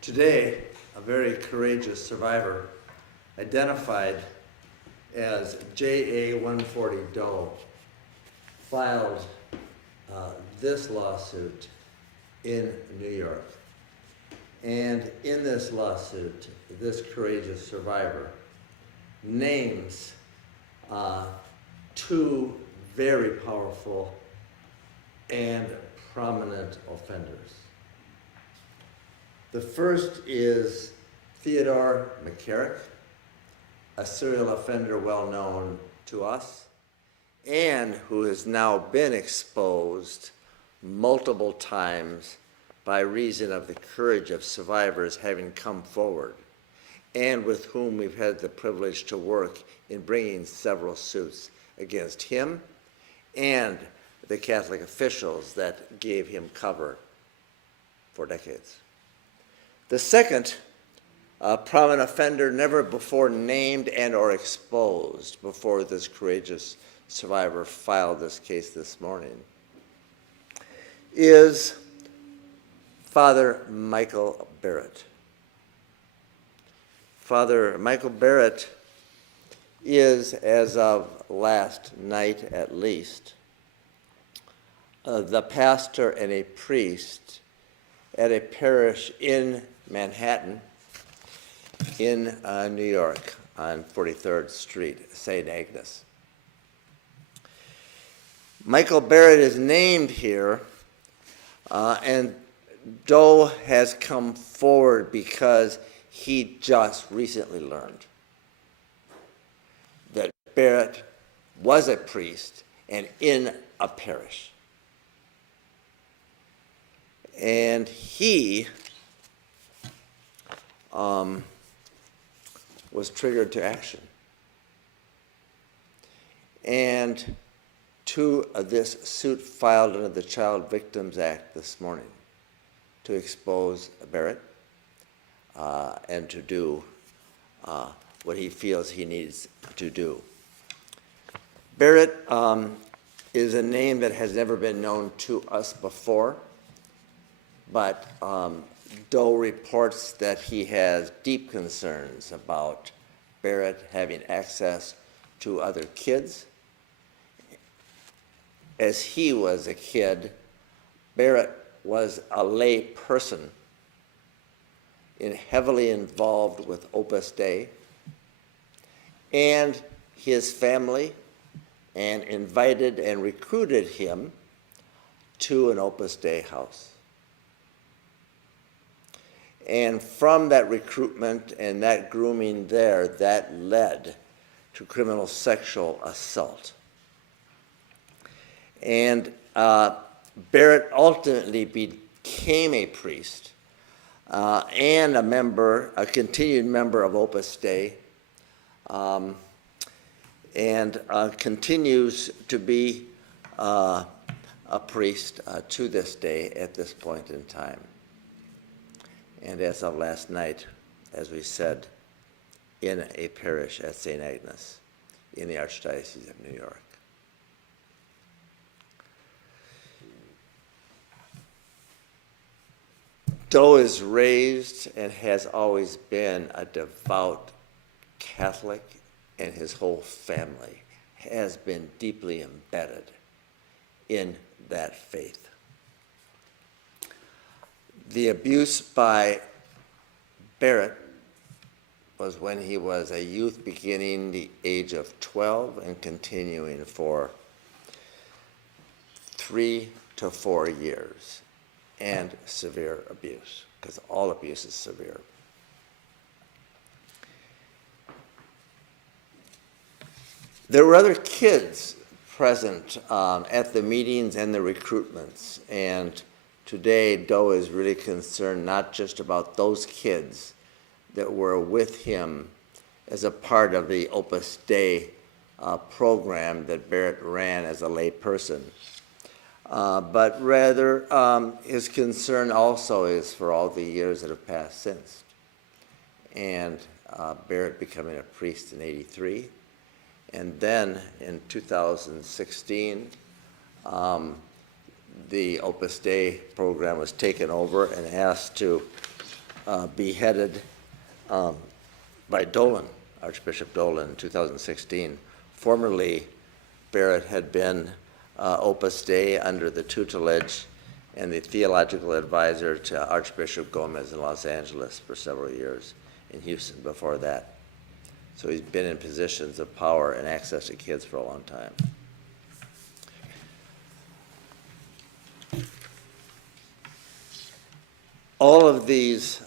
Today, a very courageous survivor, identified as JA 140 Doe, filed this lawsuit in New York. And in this lawsuit, this courageous survivor names two very powerful and prominent offenders. The first is Theodore McCarrick, a serial offender well known to us, and who has now been exposed multiple times by reason of the courage of survivors having come forward, and with whom we've had the privilege to work in bringing several suits against him and the Catholic officials that gave him cover for decades. The second prominent offender, never before named and or exposed before this courageous survivor filed this case this morning, is Father Michael Barrett. Father Michael Barrett is, as of last night at least, the pastor and a priest at a parish in Manhattan, in New York, on 43rd Street, St. Agnes. Michael Barrett is named here, and Doe has come forward because he just recently learned that Barrett was a priest and in a parish. And he was triggered to action. And to this suit filed under the Child Victims Act this morning to expose Barrett and to do what he feels he needs to do. Barrett is a name that has never been known to us before, but Doe reports that he has deep concerns about Barrett having access to other kids. As he was a kid, Barrett was a lay person heavily involved with Opus Dei, and his family and invited and recruited him to an Opus Dei house. And from that recruitment and that grooming there, that led to criminal sexual assault. And Barrett ultimately became a priest and a continued member of Opus Dei, and continues to be a priest to this day at this point in time. And as of last night, as we said, in a parish at St. Agnes in the Archdiocese of New York. Doe is raised and has always been a devout Catholic, and his whole family has been deeply embedded in that faith. The abuse by Barrett was when he was a youth, beginning the age of 12 and continuing for 3 to 4 years, and severe abuse, because all abuse is severe. There were other kids present at the meetings and the recruitments, and today, Doe is really concerned not just about those kids that were with him as a part of the Opus Dei program that Barrett ran as a lay person, but rather his concern also is for all the years that have passed since. And Barrett becoming a priest in '83, and then in 2016, the Opus Dei program was taken over and asked to be headed by Dolan, Archbishop Dolan, in 2016. Formerly, Barrett had been Opus Dei under the tutelage and the theological advisor to Archbishop Gomez in Los Angeles for several years, in Houston before that. So he's been in positions of power and access to kids for a long time. All of these,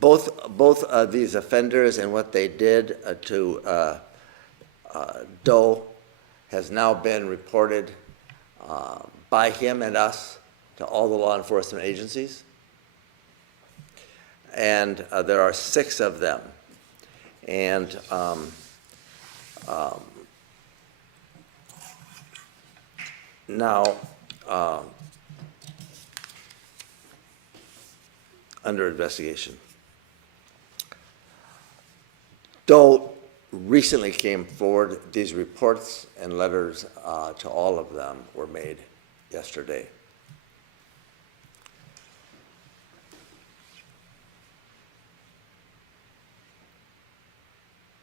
both these offenders and what they did to Doe has now been reported by him and us to all the law enforcement agencies. And there are 6 of them. And now under investigation. Doe recently came forward. These reports and letters to all of them were made yesterday.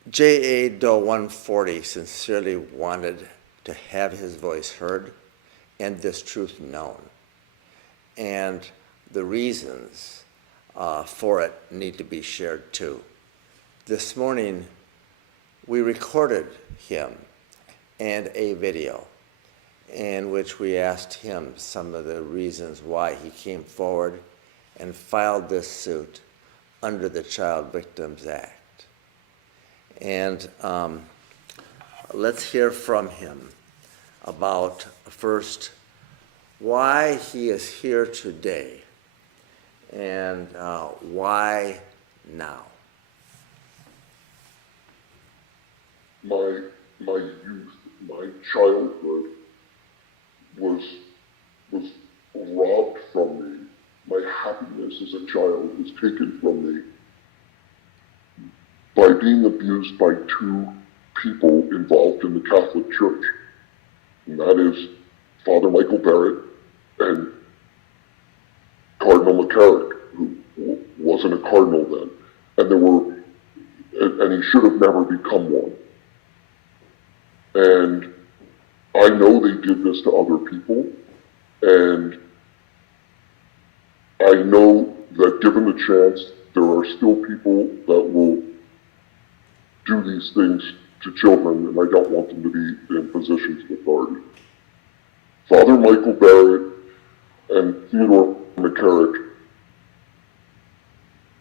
J.A. Doe 140 sincerely wanted to have his voice heard and this truth known. And the reasons for it need to be shared too. This morning, we recorded him and a video in which we asked him some of the reasons why he came forward and filed this suit under the Child Victims Act. And let's hear from him about, first, why he is here today and why now. My youth, my childhood was robbed from me. My happiness as a child was taken from me by being abused by 2 people involved in the Catholic Church. And that is Father Michael Barrett and Cardinal McCarrick, who wasn't a cardinal then. And he should have never become one. And I know they did this to other people, and I know that given the chance, there are still people that will do these things to children, and I don't want them to be in positions of authority. Father Michael Barrett and Theodore McCarrick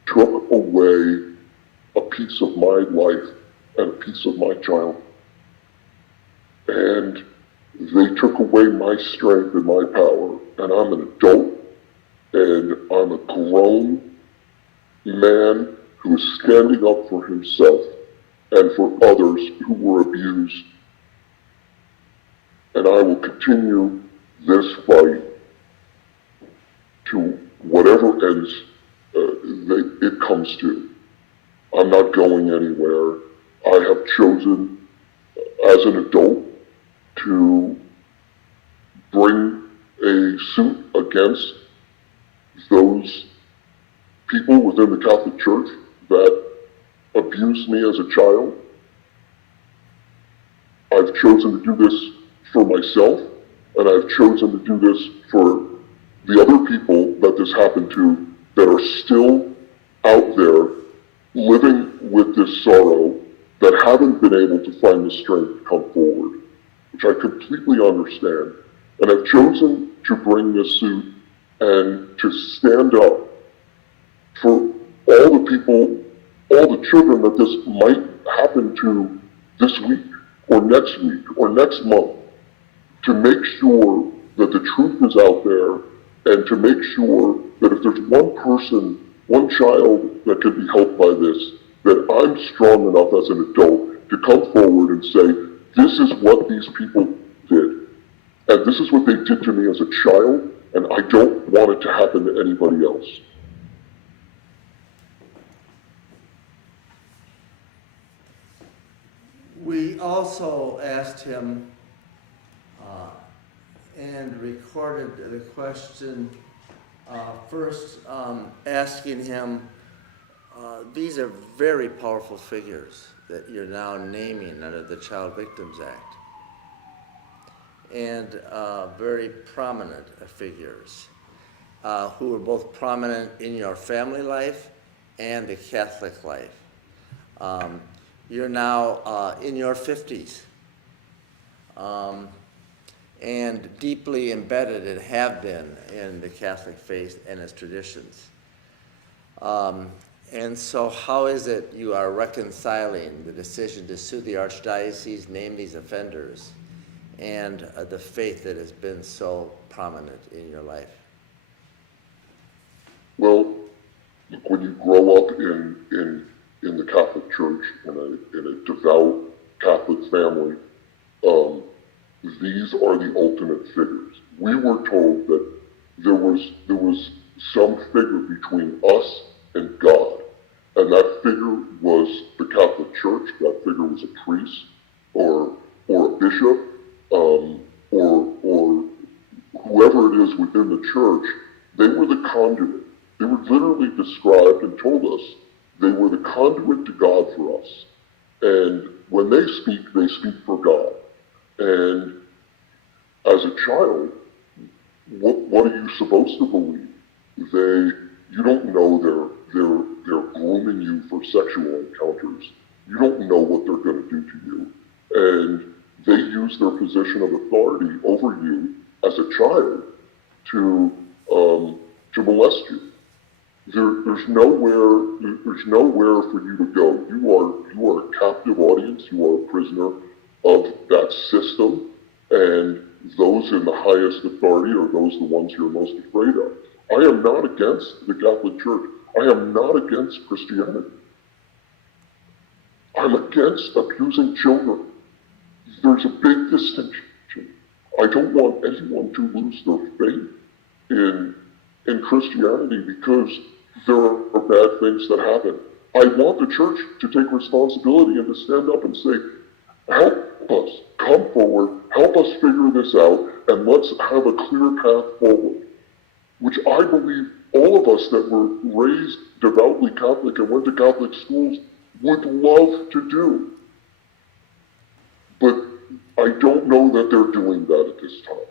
took away a piece of my life and a piece of my child. And they took away my strength and my power, and I'm an adult, and I'm a grown man who is standing up for himself and for others who were abused. And I will continue this fight to whatever ends it comes to. I'm not going anywhere. I have chosen, as an adult, to bring a suit against those people within the Catholic Church that abused me as a child. I've chosen to do this for myself, and I've chosen to do this for the other people that this happened to that are still out there living with this sorrow that haven't been able to find the strength to come forward, which I completely understand. And I've chosen to bring this suit and to stand up for all the people, all the children that this might happen to this week or next week or next month, to make sure that the truth is out there and to make sure that if there's one person, one child that could be helped by this, that I'm strong enough as an adult to come forward and say, this is what these people did. And this is what they did to me as a child, and I don't want it to happen to anybody else. We also asked him and recorded the question first asking him, these are very powerful figures that you're now naming under the Child Victims Act, and very prominent figures who were both prominent in your family life and the Catholic life. You're now in your 50s and deeply embedded and have been in the Catholic faith and its traditions. And so how is it you are reconciling the decision to sue the Archdiocese, name these offenders, and the faith that has been so prominent in your life? Well, when you grow up in the Catholic Church, in a devout Catholic family, these are the ultimate figures. We were told that there was some figure between us and God, and that figure was the Catholic Church. That figure was a priest or a bishop or whoever it is within the church. They were the conduit. They were literally described and told us they were the conduit to God for us. And when they speak for God. And as a child, what are you supposed to believe? You don't know they're grooming you for sexual encounters. You don't know what they're going to do to you. And they use their position of authority over you as a child to molest you. There's nowhere for you to go. You are a captive audience. You are a prisoner of that system, and those in the highest authority are the ones you're most afraid of. I am not against the Catholic Church. I am not against Christianity. I'm against abusing children. There's a big distinction. I don't want anyone to lose their faith in Christianity because there are bad things that happen. I want the church to take responsibility and to stand up and say, help us, come forward, help us figure this out, and let's have a clear path forward, which I believe all of us that were raised devoutly Catholic and went to Catholic schools would love to do. But I don't know that they're doing that at this time.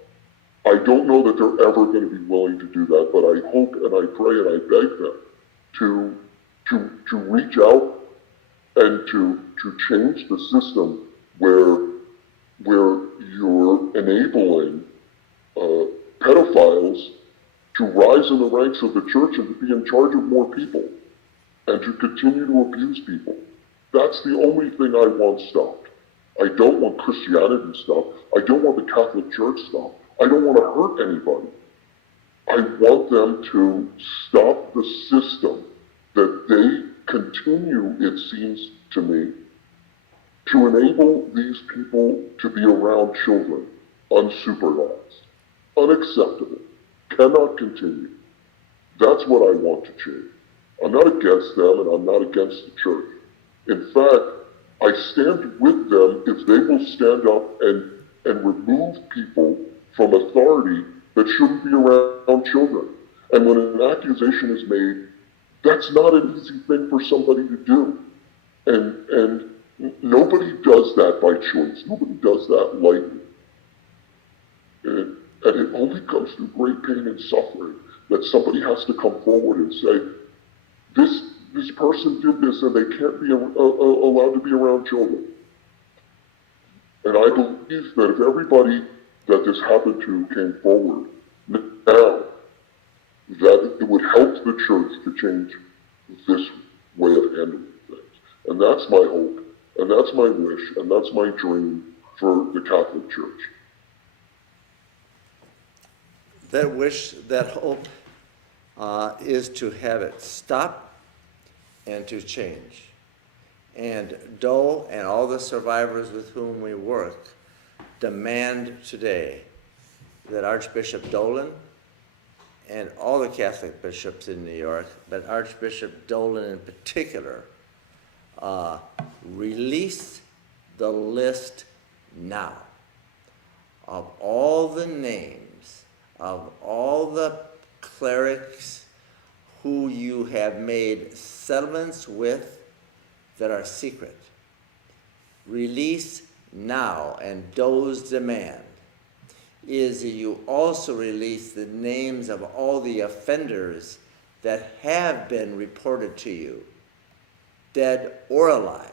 I don't know that they're ever going to be willing to do that, but I hope and I pray and I beg them to reach out and to change the system where you're enabling pedophiles to rise in the ranks of the church and to be in charge of more people and to continue to abuse people. That's the only thing I want stopped. I don't want Christianity stopped. I don't want the Catholic Church stopped. I don't want to hurt anybody. I want them to stop the system that they continue, it seems to me, to enable these people to be around children unsupervised, unacceptable, cannot continue. That's what I want to change. I'm not against them and I'm not against the church. In fact, I stand with them if they will stand up and remove people from authority that shouldn't be around children. And when an accusation is made, that's not an easy thing for somebody to do. And nobody does that by choice. Nobody does that lightly. And it only comes through great pain and suffering that somebody has to come forward and say, this person did this and they can't be allowed to be around children. And I believe that if everybody that this happened to came forward now, that it would help the church to change this way of handling things. And that's my hope, and that's my wish, and that's my dream for the Catholic Church. That wish, that hope is to have it stop and to change. And Doe and all the survivors with whom we work demand today that Archbishop Dolan and all the Catholic bishops in New York, but Archbishop Dolan in particular, release the list now of all the names of all the clerics who you have made settlements with that are secret. Release now, and Doe's demand is that you also release the names of all the offenders that have been reported to you, dead or alive.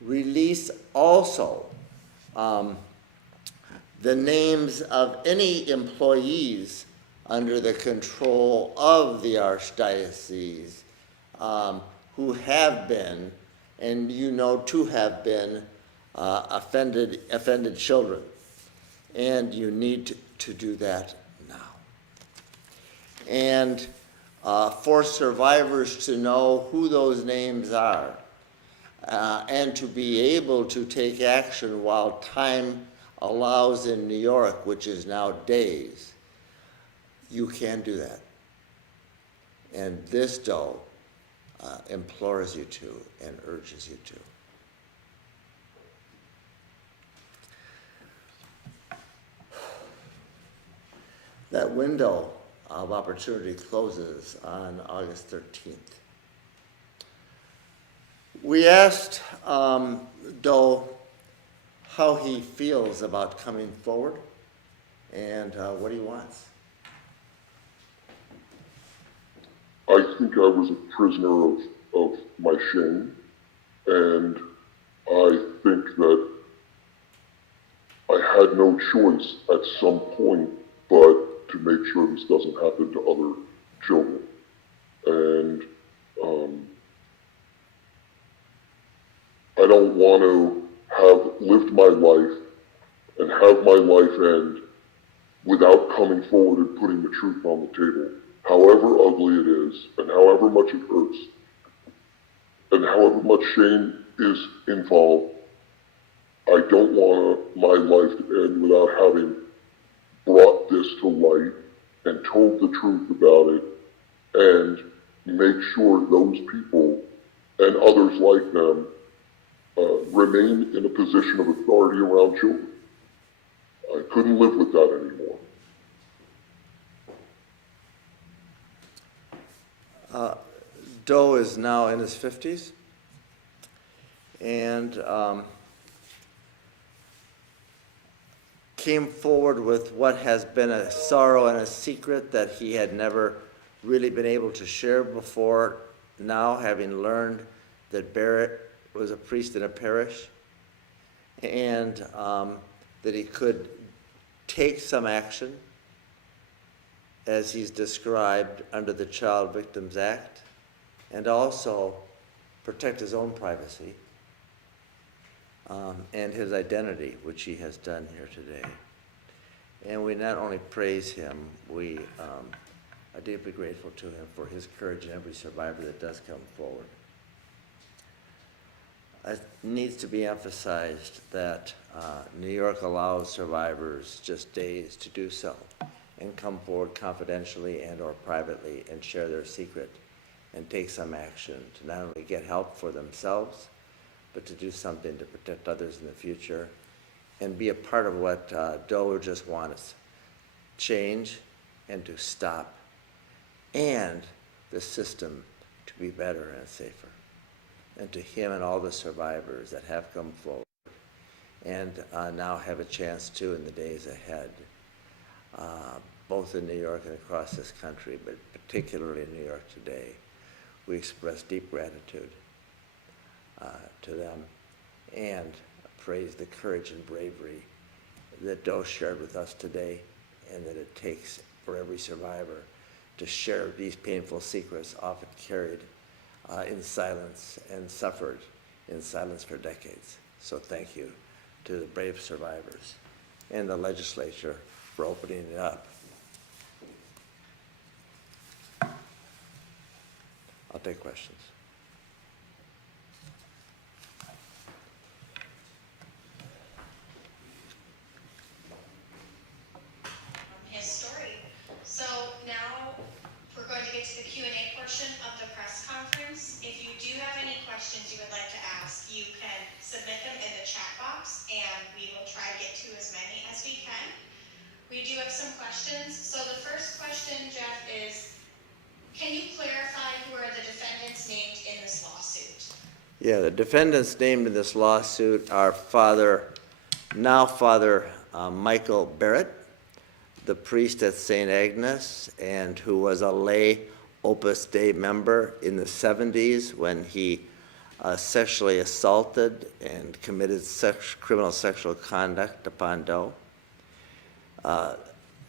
Release also the names of any employees under the control of the Archdiocese who have been, and you know to have been, offended children. And you need to do that now. And for survivors to know who those names are, and to be able to take action while time allows in New York, which is now days, you can do that. And this Doe implores you to and urges you to. That window of opportunity closes on August 13th. We asked Doe how he feels about coming forward and what he wants. I think I was a prisoner of my shame, and I think that I had no choice at some point but to make sure this doesn't happen to other children. And I don't want to have lived my life and have my life end without coming forward and putting the truth on the table, however ugly it is, and however much it hurts, and however much shame is involved. I don't want my life to end without having brought this to light and told the truth about it, and make sure those people and others like them remain in a position of authority around children. I couldn't live with that anymore. Doe is now in his 50s, and came forward with what has been a sorrow and a secret that he had never really been able to share before, now having learned that Barrett was a priest in a parish, and that he could take some action as he's described under the Child Victims Act, and also protect his own privacy and his identity, which he has done here today. And we not only praise him, we are deeply grateful to him for his courage and every survivor that does come forward. It needs to be emphasized that New York allows survivors just days to do so and come forward confidentially and or privately and share their secret and take some action to not only get help for themselves, but to do something to protect others in the future and be a part of what Doe just wants, change and to stop, and the system to be better and safer. And to him and all the survivors that have come forward and now have a chance to in the days ahead, both in New York and across this country, but particularly in New York today, we express deep gratitude to them and praise the courage and bravery that Doe shared with us today, and that it takes for every survivor to share these painful secrets, often carried in silence and suffered in silence for decades. So thank you to the brave survivors and the legislature for opening it up. I'll take questions. His story. So now we're going to get to the Q&A portion of the press conference. If you do have any questions you would like to ask, you can submit them in the chat box and we will some questions. So the first question, Jeff, is, can you clarify who are the defendants named in this lawsuit? Yeah, the defendants named in this lawsuit are now Father Michael Barrett, the priest at St. Agnes, and who was a lay Opus Dei member in the 70s when he sexually assaulted and committed criminal sexual conduct upon Doe.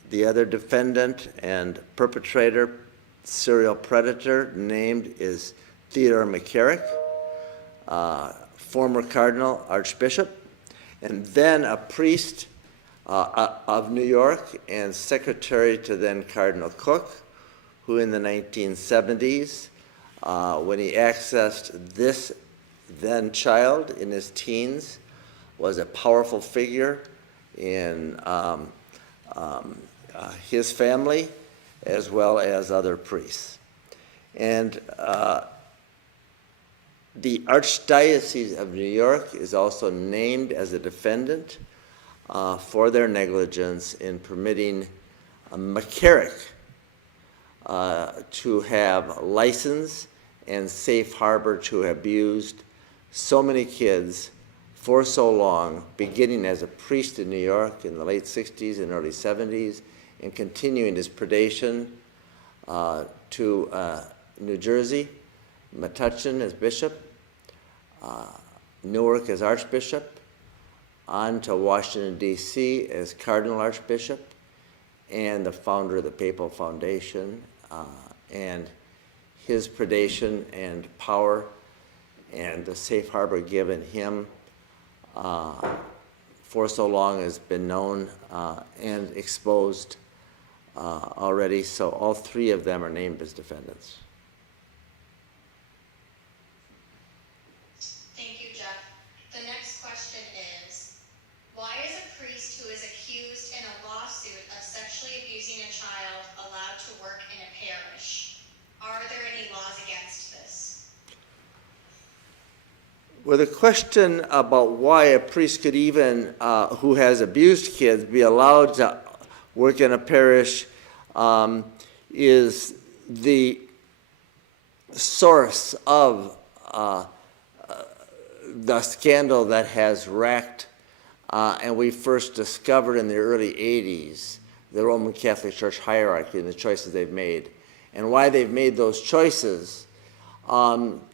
The other defendant and perpetrator, serial predator named is Theodore McCarrick, former Cardinal Archbishop, and then a priest of New York and secretary to then Cardinal Cook, who in the 1970s, when he accessed this then child in his teens, was a powerful figure in his family as well as other priests. And the Archdiocese of New York is also named as a defendant for their negligence in permitting McCarrick to have license and safe harbor to have abused so many kids for so long, beginning as a priest in New York in the late 60s and early 70s, and continuing his predation to New Jersey, Metuchen as bishop, Newark as archbishop, on to Washington, D.C. as Cardinal Archbishop, and the founder of the Papal Foundation, and his predation and power and the safe harbor given him for so long has been known and exposed already. So all three of them are named as defendants. Thank you, Jeff. The next question is, why is a priest who is accused in a lawsuit of sexually abusing a child allowed to work in a parish? Are there any laws against this? Well, the question about why a priest could even, who has abused kids, be allowed to work in a parish is the source of the scandal that has wrecked, and we first discovered in the early 80s, the Roman Catholic Church hierarchy and the choices they've made. And why they've made those choices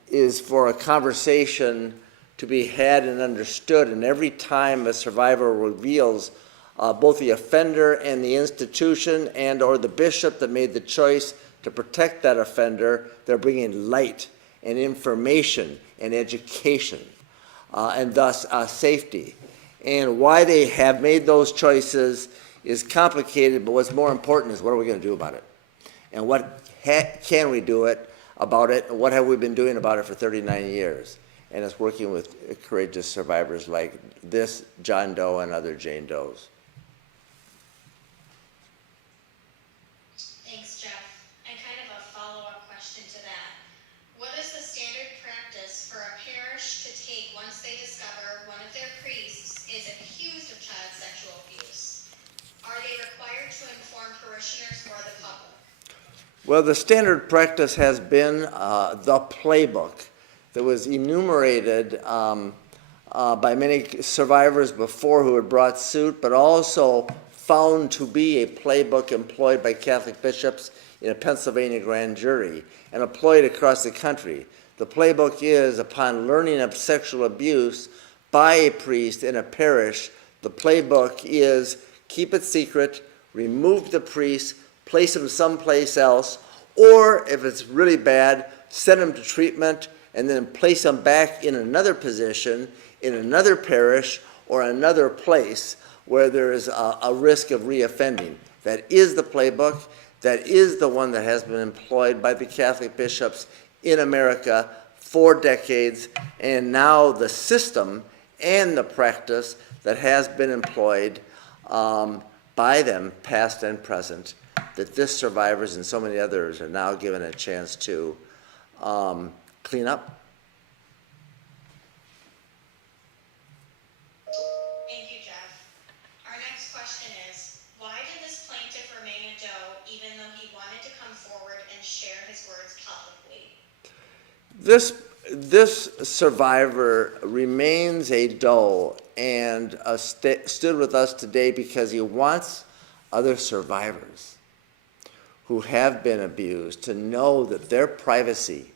is for a conversation to be had and understood. And every time a survivor reveals both the offender and the institution and or the bishop that made the choice to protect that offender, they're bringing light and information and education and thus safety. And why they have made those choices is complicated, but what's more important is what are we going to do about it? And what can we do about it, and what have we been doing about it for 39 years? And it's working with courageous survivors like this John Doe and other Jane Does. Thanks, Jeff. And kind of a follow-up question to that. What is the standard practice for a parish to take once they discover one of their priests is accused of child sexual abuse? Are they required to inform parishioners or the public? Well, the standard practice has been the playbook that was enumerated by many survivors before who had brought suit, but also found to be a playbook employed by Catholic bishops in a Pennsylvania grand jury and employed across the country. The playbook is, upon learning of sexual abuse by a priest in a parish, the playbook is keep it secret, remove the priest, place him someplace else, or if it's really bad, send him to treatment and then place him back in another position, in another parish or another place where there is a risk of reoffending. That is the playbook. That is the one that has been employed by the Catholic bishops in America for decades, and now the system and the practice that has been employed by them, past and present, that this survivors and so many others are now given a chance to clean up. Thank you, Jeff. Our next question is, why did this plaintiff share his words publicly? This survivor remains a Doe and stood with us today because he wants other survivors who have been abused to know that their privacy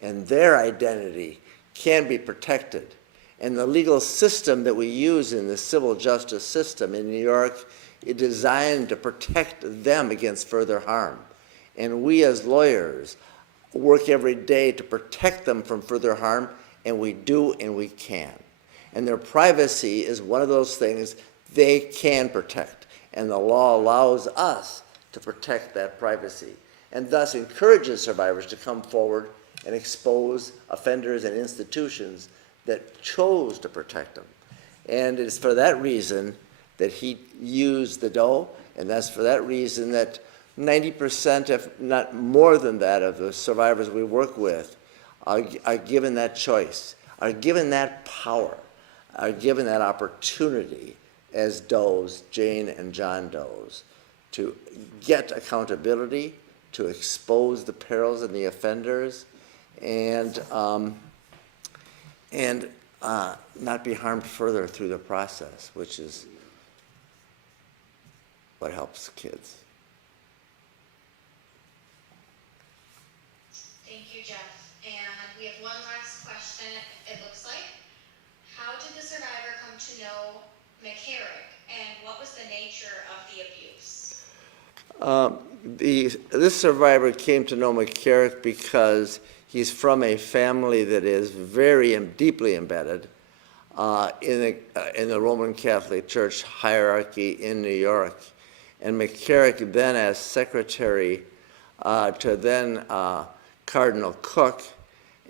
and their identity can be protected. And the legal system that we use in the civil justice system in New York is designed to protect them against further harm. And we as lawyers work every day to protect them from further harm, and we do and we can. And their privacy is one of those things they can protect, and the law allows us to protect that privacy, and thus encourages survivors to come forward and expose offenders and institutions that chose to protect them. And it's for that reason that he used the Doe, and that's for that reason that 90%, if not more than that, of the survivors we work with are given that choice, are given that power, are given that opportunity as Does, Jane and John Does, to get accountability, to expose the perils and the offenders, and not be harmed further through the process, which is what helps kids. Thank you, Jeff. And we have one last question, it looks like. How did the survivor come to know McCarrick, and what was the nature of the abuse? This survivor came to know McCarrick because he's from a family that is very deeply embedded in the Roman Catholic Church hierarchy in New York. And McCarrick then, as secretary to then Cardinal Cook,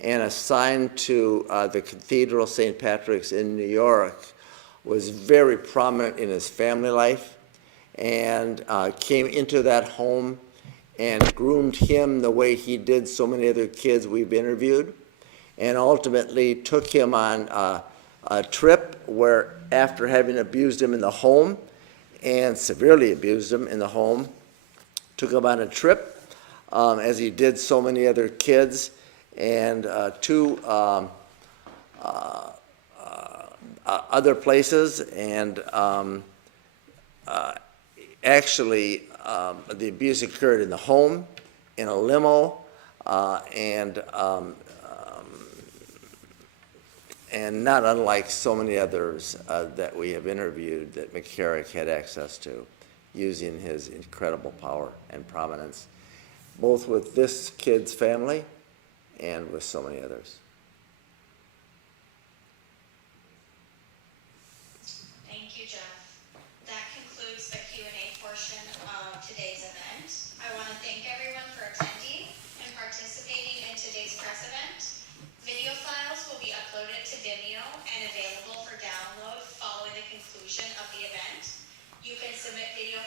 and assigned to the Cathedral St. Patrick's in New York, was very prominent in his family life, and came into that home and groomed him the way he did so many other kids we've interviewed, and ultimately took him on a trip where, after having abused him in the home and severely abused him in the home, took him on a trip, as he did so many other kids, and to other places, and actually the abuse occurred in the home, in a limo, and not unlike so many others that we have interviewed that McCarrick had access to, using his incredible power and prominence, both with this kid's family and with so many others. Thank you, Jeff. That concludes the Q&A portion of today's event. I want to thank everyone for attending and participating in today's press event. Video files will be uploaded to Vimeo and available for download following the conclusion of the event. You can submit video